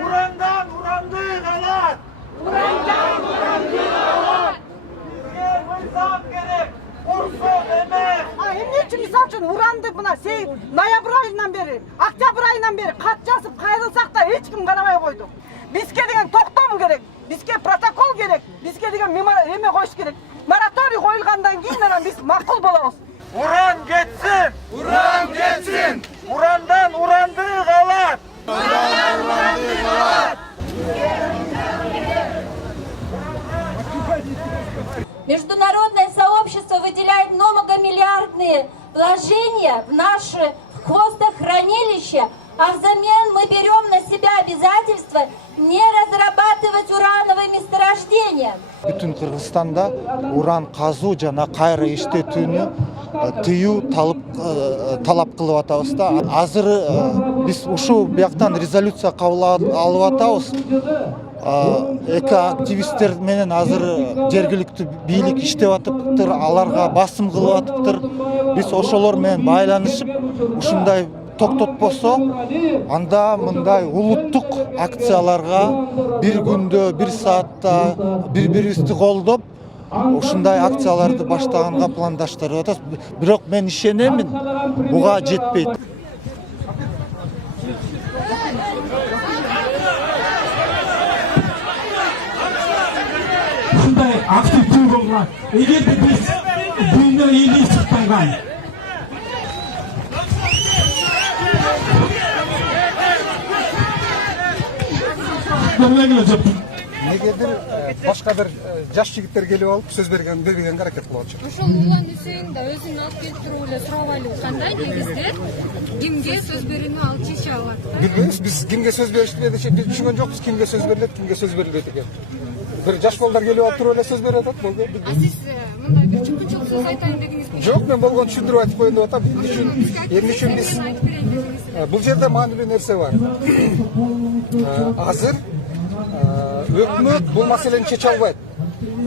Urandan urandı kalan. Urandan urandı kalan. Bizge insan gerek. Kursun emek. Emne için misal için urandı buna noyabr ayından beri, oktyabr ayından beri kat жазып kayılsak da hiç kim karamay koydu. Bizge деген toktом gerek, bizge protokol gerek, bizge деген eме koyuş gerek. Moratoriy koyulgandan keyin biz makul bolabız. Uran geçsin. Uran geçsin. Urandan urandı kalan. Urandan urandı kalan. Международное сообщество выделяет многомиллиардные вложения в наши хвостохранилища, а взамен мы берем на себя обязательство не разрабатывать урановые месторождения. Бүтүн Кыргызстанда уран казуу жана кайра иштетүүнү тыюу талап кылып атабыз да. Азыр биз ушул бияктан резолюция кабыл алып атабыз. Эки активисттер менен азыр жергиликтүү бийлик иштеп атыптыр, аларга басым кылып атыптыр. Биз ошолор менен байланышып, ушундай токтотпосо, анда мындай улуттук акцияларга бир күндө, бир саатта бири-бирибизди колдоп, ушундай акцияларды баштаганга пландаштырып атабыз. Бирок мен ишенемин, буга жетпейт. Ушундай активдүү болгон, эгерде биз буга эле чыкпаган негедир башка бир жаш жигиттер келип алып сөз бергенге аракет кылып атышат. Ошол Улан Үсейн да өзүн алып келтирүү эле сурап алуу кандай негизде кимге сөз берүүнү ал чече алат? Билбейбиз, биз кимге сөз беришти биз түшүнгөн жокпуз, кимге сөз берилет, кимге сөз берилбейт экен. Бир жаш балдар келип алып туруп эле сөз берип атат, болду. А сиз мындай бир чукчулук сөз айтайын дегиңизби? Жок, мен болгон түшүндүрүп айтып коеюн деп атам. Эмне үчүн биз бул жерде маанилүү нерсе бар. Азыр өкмөт бул маселени чече албайт.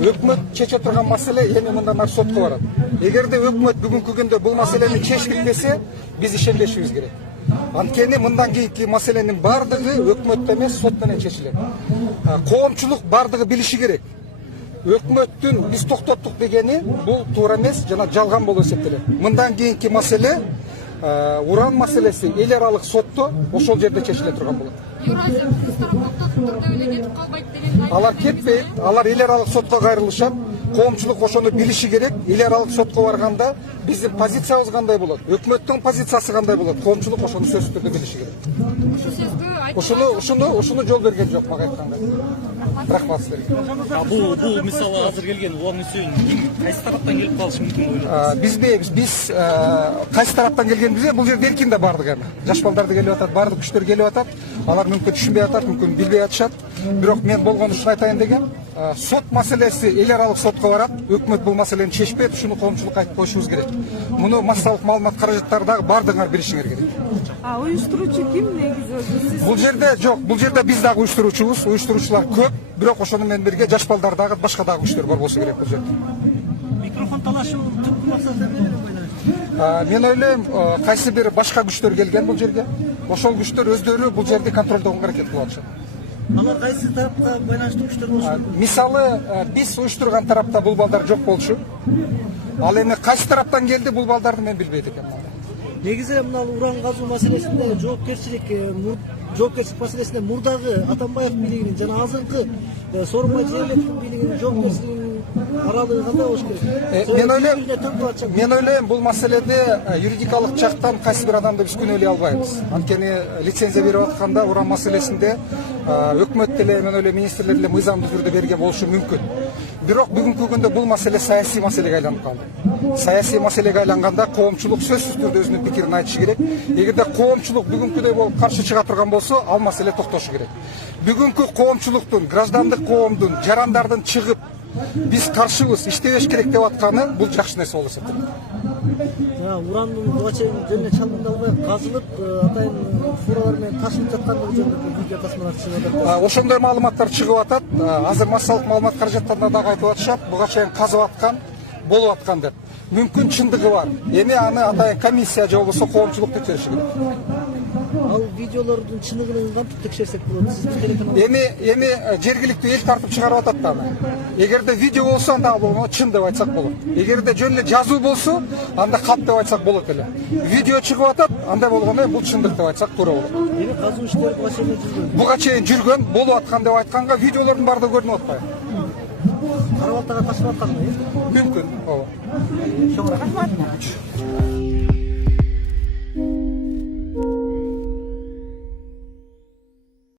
Өкмөт чече турган маселе эми мындан ары сотко барат. Эгерде өкмөт бүгүнкү күндө бул маселени чечпесе, биз ишенбешибиз керек. Анткени мындан кийинки маселенин бардыгы өкмөттө эмес, сот менен чечилет. Коомчулук бардыгы билиши керек. Өкмөттүн биз токтоттук дегени бул туура эмес жана жалган болуп эсептелет. Мындан кийинки маселе уран маселеси эл аралык сотто ошол жерде чечиле турган болот. Евразия кыргызстан токтотуп деп эле кетип калбайт деген. Алар кетпейт, алар эл аралык сотко кайрылышат. Коомчулук ошону билиши керек. Эл аралык сотко барганда биздин позициябыз кандай болот? Өкмөттүн позициясы кандай болот? Коомчулук ошону сөзсүз түрдө билиши керек. Ушул сөзгө Ушуну жол берген жок мага айтканда. Рахмат силерге. Бул мисалы азыр келген Улан Үсейн кайсы тараптан келип калышы мүмкүн деп ойлойсуз? Биз кайсы тараптан келгенбизде бул жерде эркин да бардык эми. Жаш балдарды келип атат, бардык күчтөр келип атат. Алар мүмкүн түшүнбөй атат, мүмкүн билбей атышат. Бирок мен болгон ушуну айтайын деген, сот маселеси эл аралык сотко барат. Өкмөт бул маселени чечпейт, ушуну коомчулукка айтып коюшубуз керек. Муну массалык маалымат каражаттары дагы бардыгыңар билишиңер керек. Уюштуруучу ким негизи? Бул жерде жок, бул жерде биз дагы уюштуруучубуз, уюштуруучулар көп, бирок ошону менен бирге жаш балдар дагы башка дагы күчтөр бар болсо керек бул жерде. Микрофон талашуу түпкү максаты эмне деп ойлойсуз? Мен ойлойм, кайсы бир башка күчтөр келген бул жерге. Ошол күчтөр өздөрү бул жерди контролдогонго аракет кылып атышат. Алар кайсы тарапка байланыштуу күчтөр болушу? Мисалы, биз уюштурган тарапта бул балдар жок болчу. Ал эми кайсы тараптан келди бул балдарды мен билбейт экенмин. Негизи мына уран казуу маселесинде жоопкерчилик маселесинде мурдагы Атамбаев бийлигинин жана азыркы Сооронбай Жээнбековдун бийлигинин жоопкерчилигинин аралыгы кандай болуш керек? Мен ойлойм, бул маселеде юридикалык жактан кайсы бир адамды биз күнөөлөй албайбыз. Анткени лицензия берип атканда уран маселесинде өкмөт деле, мен ойлойм, министрлер деле мыйзамдуу түрдө берген болушу мүмкүн. Бирок бүгүнкү күндө бул маселе саясий маселеге айланып калды. Саясий маселеге айланганда коомчулук сөзсүз түрдө өзүнүн пикирин айтышы керек. Эгерде коомчулук бүгүнкүдөй болуп каршы чыга турган болсо, ал маселе токтошу керек. Бүгүнкү коомчулуктун, граждандык коомдун, жарандардын чыгып биз каршыбыз, иштебеш керек деп атканы бул жакшы нерсе болуп эсептелет. Урандын буга чейин жөнүнө чалгындалбай казылып, атайын фуралар менен ташылып жаткандыгы жөнүндө видео тасмалар чыгып атат. Ошондой маалыматтар чыгып атат. Азыр массалык маалымат каражаттарында дагы айтып атышат, буга чейин казып аткан, болуп аткан деп. мүмкүн чындыгы бар. Эми аны атайын комиссия же болбосо коомчулук текшериши керек. Ал видеолордун чыныгын кантип текшерсек болот? Сиздин телеканал Эми жергиликтүү эл тартып чыгарып атат да аны. Эгерде видео болсо анда болгону чын деп айтсак болот. Эгерде жөн эле жазуу болсо анда кап деп айтсак болот эле. Видео чыгып атат, андай болгондо бул чындык деп айтсак туура болот. эми казуу иштери Буга чейин жүргөн, болуп аткан деп айтканга видеолордун баардыгы көрүнүп атпайбы? Карабаттага ташып атканбы? Мүмкүн. Ооба. Чоң рахмат.